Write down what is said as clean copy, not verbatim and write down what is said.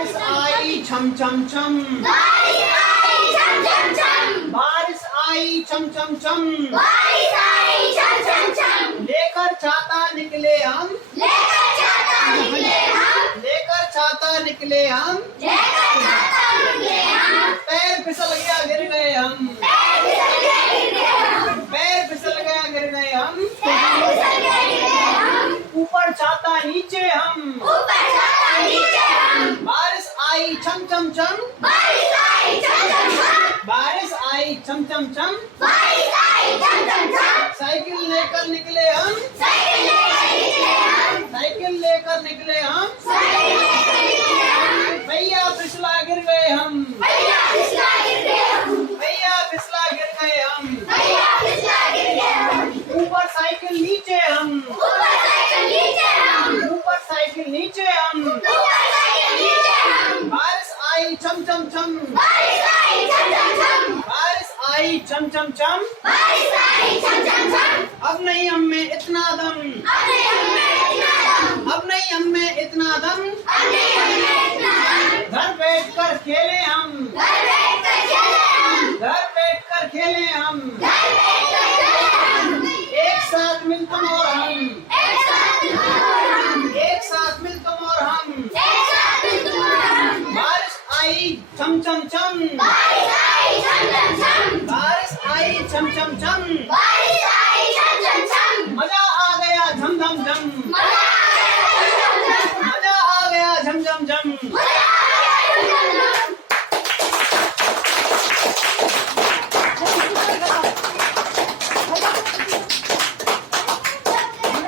बारिश आई छम छम छम, बारिश आई छम छम छम, बारिश आई छम छम छम, बारिश आई छम छम छम। लेकर छाता निकले हम, लेकर छाता निकले हम, लेकर छाता निकले हम, लेकर छाता निकले हम। पैर फिसल गया गिर गए हम, पैर फिसल गया गिर गए हम, पैर फिसल गया गिर गए हम, पैर फिसल गया गिर गए हम। ऊपर छाता नीचे हम, ऊपर छाता नीचे हम। बारिश आई छम छम छम, बारिश आई छम छम छम, बारिश आई छम छम छम, बारिश आई छम छम छम। साइकिल लेकर निकले हम, साइकिल लेकर निकले हम, साइकिल लेकर निकले हम, साइकिल लेकर निकले हम। भैया फिसला गिर गए हम, भैया फिसला गिर गए हम, भैया फिसला गिर गए हम, भैया फिसला गिर गए हम। ऊपर साइकिल नीचे हम, ऊपर साइकिल नीचे हम, ऊपर साइकिल नीचे हम, ऊपर साइकिल नीचे हम। बारिश आई छम छम छम, बारिश आई छम छम छम, बारिश आई छम छम छम, बारिश आई छम छम छम। अब नहीं हम में इतना दम, अब नहीं हम में इतना दम, अब नहीं हम में इतना दम, अब नहीं हम में इतना दम। घर बैठ कर खेले